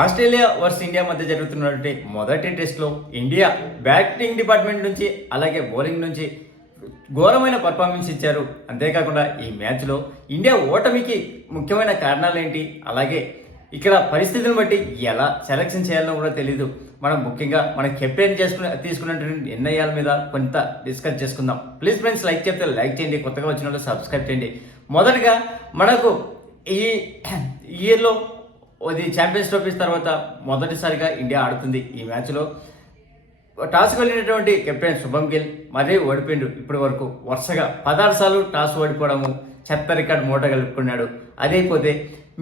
Australia versus India మధ్య జరుగుతున్నటువంటి మొదటి టెస్ట్లో ఇండియా బ్యాటింగ్ డిపార్ట్మెంట్ నుంచి అలాగే బౌలింగ్ నుంచి ఘోరమైన పర్ఫార్మెన్స్ ఇచ్చారు. అంతేకాకుండా ఈ మ్యాచ్లో ఇండియా ఓటమికి ముఖ్యమైన కారణాలు ఏంటి, అలాగే ఇక్కడ పరిస్థితులను బట్టి ఎలా సెలెక్షన్ చేయాలో కూడా తెలీదు. మనం ముఖ్యంగా మన కెప్టెన్ తీసుకున్నటువంటి నిర్ణయాల మీద కొంత డిస్కస్ చేసుకుందాం. ప్లీజ్ ఫ్రెండ్స్, లైక్ చెప్తే లైక్ చేయండి, కొత్తగా వచ్చిన వాళ్ళు సబ్స్క్రైబ్ చేయండి. మొదటగా మనకు ఈ ఇయర్లో అది ఛాంపియన్స్ ట్రోఫీస్ తర్వాత మొదటిసారిగా ఇండియా ఆడుతుంది. ఈ మ్యాచ్లో టాస్కి వెళ్ళినటువంటి కెప్టెన్ శుభం గిల్ మరీ ఓడిపోయిండు. ఇప్పటి వరకు వరుసగా 16 సార్లు టాస్ ఓడిపోవడము, చెత్త రికార్డ్ మూట కలుపుకున్నాడు. అదైపోతే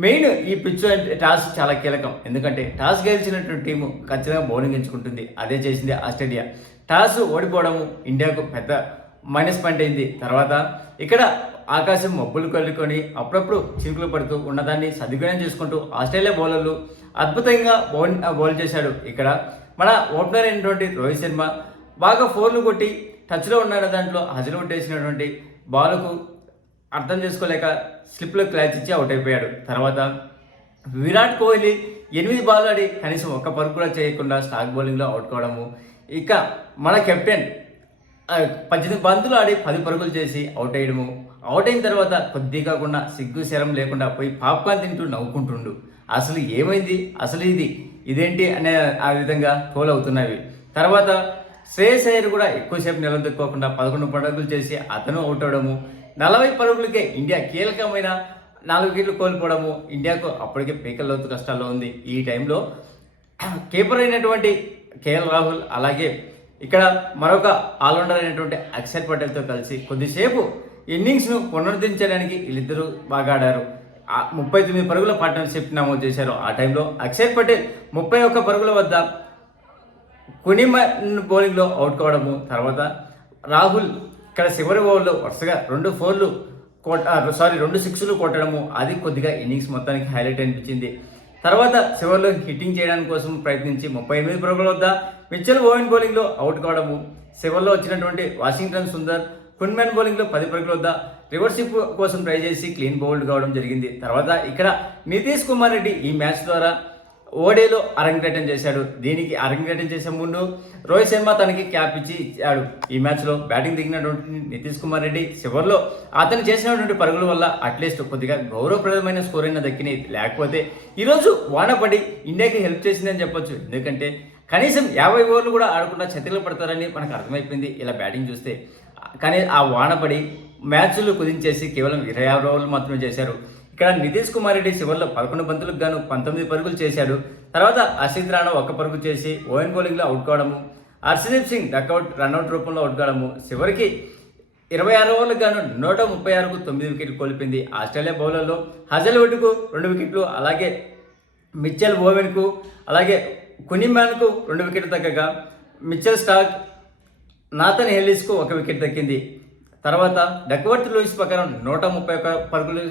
మెయిన్ ఈ పిచ్ అంటే టాస్ చాలా కీలకం. ఎందుకంటే టాస్ గెలిచినటువంటి టీము ఖచ్చితంగా బౌలింగ్ ఎంచుకుంటుంది. అదే చేసింది ఆస్ట్రేలియా. టాస్ ఓడిపోవడము ఇండియాకు పెద్ద మైనస్ పాయింట్ అయింది. తర్వాత ఇక్కడ ఆకాశం మబ్బులు కలుకొని అప్పుడప్పుడు చినుకులు పడుతూ ఉన్నదాన్ని సద్వినియోగం చేసుకుంటూ ఆస్ట్రేలియా బౌలర్లు అద్భుతంగా బౌల్ చేశాడు. ఇక్కడ మన ఓపెనర్ అయినటువంటి రోహిత్ శర్మ బాగా ఫోర్లు కొట్టి టచ్లో ఉన్న దాంట్లో హజలువుడ్ వేసినటువంటి బాల్కు అర్థం చేసుకోలేక స్లిప్లో క్లాచ్ ఇచ్చి అవుట్ అయిపోయాడు. తర్వాత విరాట్ కోహ్లీ 8 బాల్ ఆడి కనీసం ఒక్క పరుగు కూడా చేయకుండా స్టాక్ బౌలింగ్లో అవుట్ కావడము, ఇక మన కెప్టెన్ 18 బంతులు ఆడి 10 పరుగులు చేసి అవుట్ అయ్యడము. అవుట్ అయిన తర్వాత కొద్ది కాకుండా సిగ్గు శరం లేకుండా పోయి పాప్కార్న్ తింటూ నవ్వుకుంటుండు. అసలు ఏమైంది, అసలు ఇదేంటి అనే ఆ విధంగా ట్రోల్ అవుతున్నవి. తర్వాత శ్రేయస్ అయ్యర్ కూడా ఎక్కువసేపు నిలదొక్కుకోకుండా 11 పరుగులు చేసి అతను అవుట్ అవడము. 40 పరుగులకే ఇండియా కీలకమైన 4 వికెట్లు కోల్పోవడము ఇండియాకు అప్పటికే పీకల్లోతు కష్టాల్లో ఉంది. ఈ టైంలో కీపర్ అయినటువంటి కేఎల్ రాహుల్ అలాగే ఇక్కడ మరొక ఆల్రౌండర్ అయినటువంటి అక్షర్ పటేల్తో కలిసి కొద్దిసేపు ఇన్నింగ్స్ను పునరుద్ధరించడానికి వీళ్ళిద్దరూ బాగా ఆడారు. 39 పరుగుల పార్ట్నర్షిప్ నమోదు చేశారు. ఆ టైంలో అక్షర్ పటేల్ 31 పరుగుల వద్ద కునిమన్ బౌలింగ్లో అవుట్ కావడము. తర్వాత రాహుల్ ఇక్కడ చివరి ఓవర్లో వరుసగా 2 సిక్స్లు కొట్టడము, అది కొద్దిగా ఇన్నింగ్స్ మొత్తానికి హైలైట్ అనిపించింది. తర్వాత చివరిలో హిట్టింగ్ చేయడానికి కోసం ప్రయత్నించి 38 పరుగుల వద్ద మిచెల్ ఓవెన్ బౌలింగ్లో అవుట్ కావడము. చివరిలో వచ్చినటువంటి వాషింగ్టన్ సుందర్ కున్మెన్ బౌలింగ్లో 10 పరుగుల వద్ద రివర్షిప్ కోసం ట్రై చేసి క్లీన్ బౌల్డ్ కావడం జరిగింది. తర్వాత ఇక్కడ నితీష్ కుమార్ రెడ్డి ఈ మ్యాచ్ ద్వారా ఓడేలో అరంగేటం చేశాడు. దీనికి అరంగేటం చేసే ముందు రోహిత్ శర్మ తనకి క్యాప్ ఇచ్చాడు. ఈ మ్యాచ్లో బ్యాటింగ్ దిగినటువంటి నితీష్ కుమార్ రెడ్డి చివరిలో అతను చేసినటువంటి పరుగుల వల్ల అట్లీస్ట్ కొద్దిగా గౌరవప్రదమైన స్కోర్ అయినా దక్కినాయి. లేకపోతే ఈరోజు వాన పడి ఇండియాకి హెల్ప్ చేసిందని చెప్పొచ్చు. ఎందుకంటే కనీసం 50 ఓవర్లు కూడా ఆడకుండా చతికిలు పడతారని మనకు అర్థమైపోయింది ఇలా బ్యాటింగ్ చూస్తే. కానీ ఆ వాన పడి మ్యాచ్లు కుదించేసి కేవలం 26 ఓవర్లు మాత్రమే చేశారు. ఇక్కడ నితీష్ కుమార్ రెడ్డి చివరిలో 11 బంతులకు గాను 19 పరుగులు చేశాడు. తర్వాత హర్షిత్ రాణా 1 పరుగు చేసి ఓవెన్ బౌలింగ్లో అవుట్ కావడము, హర్షదీప్ సింగ్ డక్అవుట్ రన్అట్ రూపంలో అవుట్ కావడము. చివరికి 26 ఓవర్లకు గాను 136కు 9 వికెట్లు కోల్పోయింది. ఆస్ట్రేలియా బౌలర్లో హజల్వుడ్కు 2 వికెట్లు, అలాగే మిచెల్ ఓవెన్కు అలాగే కునిమ్యాన్కు 2 వికెట్లు తగ్గగా మిచెల్ స్టార్క్ నాథన్ హెల్లిస్కు 1 వికెట్ దక్కింది. తర్వాత డక్వర్త్ లూయిస్ ప్రకారం 131 పరుగులు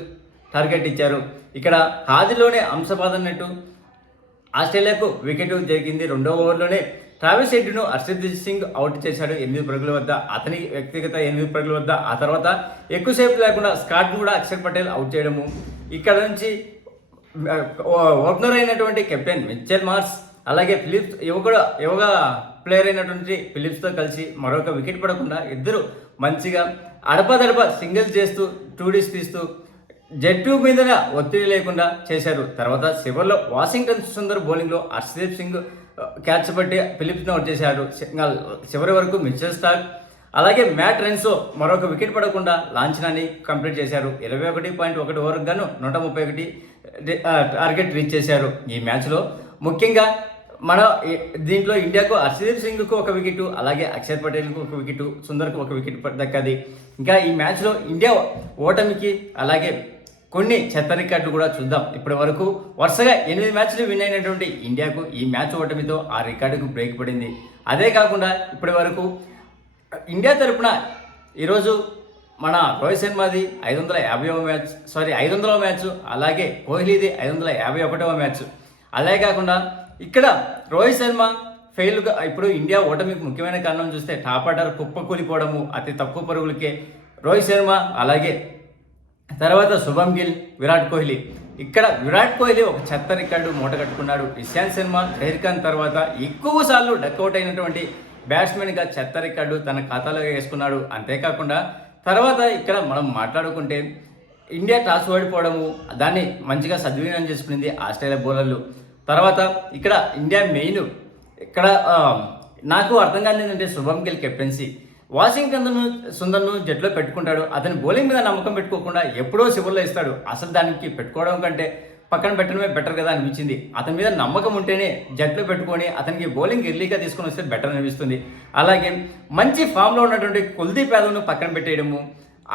టార్గెట్ ఇచ్చారు. ఇక్కడ హాజీలోనే అంశపాదన్నట్టు ఆస్ట్రేలియాకు వికెట్ జరిగింది. 2వ ఓవర్లోనే ట్రావిస్ హెడ్ను హర్షదీప్ సింగ్ అవుట్ చేశాడు 8 పరుగుల వద్ద, అతని వ్యక్తిగత 8 పరుగుల వద్ద. ఆ తర్వాత ఎక్కువసేపు లేకుండా స్కాట్ను కూడా అక్షర్ పటేల్ అవుట్ చేయడము. ఇక్కడ నుంచి ఓపెనర్ అయినటువంటి కెప్టెన్ మిచెల్ మార్ష్ అలాగే ఫిలిప్స్ యువగా ప్లేయర్ అయినటువంటి ఫిలిప్స్తో కలిసి మరొక వికెట్ పడకుండా ఇద్దరు మంచిగా అడపదడప సింగిల్స్ చేస్తూ 2Ds తీస్తూ జట్టు మీద ఒత్తిడి లేకుండా చేశారు. తర్వాత చివరిలో వాషింగ్టన్ సుందర్ బౌలింగ్లో హర్షదీప్ సింగ్ క్యాచ్ పట్టి ఫిలిప్స్ను అవుట్ చేశారు. చివరి వరకు మిచెల్ స్టార్క్ అలాగే మ్యాట్ రెన్సో మరొక వికెట్ పడకుండా లాంఛనాన్ని కంప్లీట్ చేశారు. 21.1 ఓవర్కి గాను 131 టార్గెట్ రీచ్ చేశారు. ఈ మ్యాచ్లో ముఖ్యంగా మన దీంట్లో ఇండియాకు హర్షదీప్ సింగ్కు 1 వికెట్, అలాగే అక్షర్ పటేల్కు 1 వికెట్, సుందర్కు 1 వికెట్ దక్కది. ఇంకా ఈ మ్యాచ్లో ఇండియా ఓటమికి అలాగే కొన్ని చెత్త రికార్డులు కూడా చూద్దాం. ఇప్పటి వరకు వరుసగా 8 మ్యాచ్లు విన్ అయినటువంటి ఇండియాకు ఈ మ్యాచ్ ఓటమితో ఆ రికార్డుకు బ్రేక్ పడింది. అదే కాకుండా ఇప్పటి వరకు ఇండియా తరపున ఈరోజు మన రోహిత్ శర్మది 500వ మ్యాచ్, అలాగే కోహ్లీది 551వ మ్యాచ్. అదే కాకుండా ఇక్కడ రోహిత్ శర్మ ఫెయిల్గా ఇప్పుడు ఇండియా ఓటమికి ముఖ్యమైన కారణం చూస్తే టాప్ ఆర్డర్ కుప్పకూలిపోవడము, అతి తక్కువ పరుగులకే రోహిత్ శర్మ అలాగే తర్వాత శుభం గిల్, విరాట్ కోహ్లీ ఇక్కడ విరాట్ కోహ్లీ ఒక చెత్త రికార్డు మూట కట్టుకున్నాడు. ఇషాంత్ శర్మ, జహీర్ ఖాన్ తర్వాత ఎక్కువ సార్లు డక్అవుట్ అయినటువంటి బ్యాట్స్మెన్గా చెత్త రికార్డు తన ఖాతాలో వేసుకున్నాడు. అంతేకాకుండా తర్వాత ఇక్కడ మనం మాట్లాడుకుంటే ఇండియా టాస్ ఓడిపోవడము దాన్ని మంచిగా సద్వినియోగం చేసుకునింది ఆస్ట్రేలియా బౌలర్లు. తర్వాత ఇక్కడ ఇండియా మెయిన్ ఇక్కడ నాకు అర్థం కాలేదు ఏంటంటే శుభం గిల్ కెప్టెన్సీ. వాషింగ్టన్ సుందర్ను జట్లో పెట్టుకుంటాడు. అతని బౌలింగ్ మీద నమ్మకం పెట్టుకోకుండా ఎప్పుడో చివరిలో ఇస్తాడు. అసలు దానికి పెట్టుకోవడం కంటే పక్కన పెట్టడమే బెటర్ కదా అనిపించింది. అతని మీద నమ్మకం ఉంటేనే జట్లో పెట్టుకొని అతనికి బౌలింగ్ ఎర్లీగా తీసుకొని వస్తే బెటర్ అనిపిస్తుంది. అలాగే మంచి ఫామ్లో ఉన్నటువంటి కుల్దీప్ యాదవ్ను పక్కన పెట్టేయడము,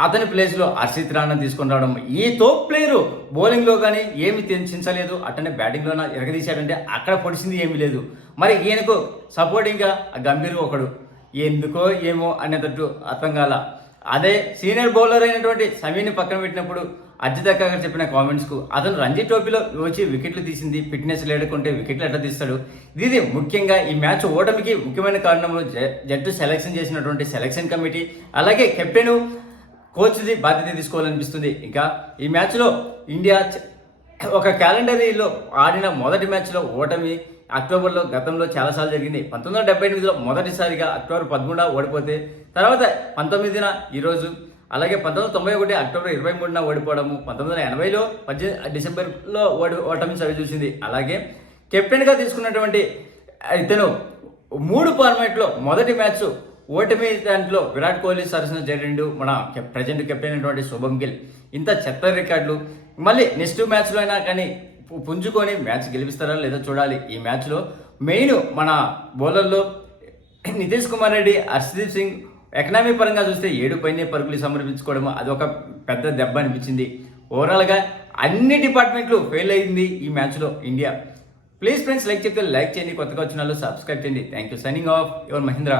అతని ప్లేస్లో హర్షిత్ రాణా తీసుకొని రావడం. ఈ తోప్ ప్లేయరు బౌలింగ్లో కానీ ఏమి తెంచలేదు, అట్టనే బ్యాటింగ్లోన ఎరగదీశాడంటే అక్కడ పొడిచింది ఏమీ లేదు. మరి ఈయనకు సపోర్టింగ్గా గంభీర్ ఒకడు, ఎందుకో ఏమో అనేటట్టు అర్థం కాల. అదే సీనియర్ బౌలర్ అయినటువంటి సమీని పక్కన పెట్టినప్పుడు అజిత్ అక్క గారు చెప్పిన కామెంట్స్కు అతను రంజీ ట్రోఫీలో వచ్చి వికెట్లు తీసింది, ఫిట్నెస్ లేడుకుంటే వికెట్లు ఎట్లా తీస్తాడు. ఇది ముఖ్యంగా ఈ మ్యాచ్ ఓటమికి ముఖ్యమైన కారణంలో జట్టు సెలెక్షన్ చేసినటువంటి సెలెక్షన్ కమిటీ, అలాగే కెప్టెన్ కోచ్ది బాధ్యత తీసుకోవాలనిపిస్తుంది. ఇంకా ఈ మ్యాచ్లో ఇండియా ఒక క్యాలెండరీలో ఆడిన మొదటి మ్యాచ్లో ఓటమి అక్టోబర్లో గతంలో చాలాసార్లు జరిగింది. 1978లో మొదటిసారిగా అక్టోబర్ 13 ఓడిపోతే, తర్వాత 19న ఈరోజు, అలాగే 1991 అక్టోబర్ 23న ఓడిపోవడము, 1980లో డిసెంబర్లో ఓటమి చవి చూసింది. అలాగే కెప్టెన్గా తీసుకున్నటువంటి ఇతను 3 ఫార్మాట్లో మొదటి మ్యాచ్ ఓటమి దాంట్లో విరాట్ కోహ్లీ సరసన జరిగిండు మన ప్రజెంట్ కెప్టెన్ అయినటువంటి శుభం గిల్. ఇంత చెత్త రికార్డులు మళ్ళీ నెక్స్ట్ మ్యాచ్లో అయినా కానీ పుంజుకొని మ్యాచ్ గెలిపిస్తారా లేదో చూడాలి. ఈ మ్యాచ్లో మెయిన్ మన బౌలర్లో నితీష్ కుమార్ రెడ్డి, హర్షదీప్ సింగ్ ఎకనామీ పరంగా చూస్తే 7 పైనే పరుగులు సమర్పించుకోవడం అదొక పెద్ద దెబ్బ అనిపించింది. ఓవరాల్గా అన్ని డిపార్ట్మెంట్లు ఫెయిల్ అయింది ఈ మ్యాచ్లో ఇండియా. ప్లీజ్ ఫ్రెండ్స్ లైక్ చెప్తే లైక్ చేయండి, కొత్తగా వచ్చిన వాళ్ళు సబ్స్క్రైబ్ చేయండి. Thank you. Signing off your Mahindra.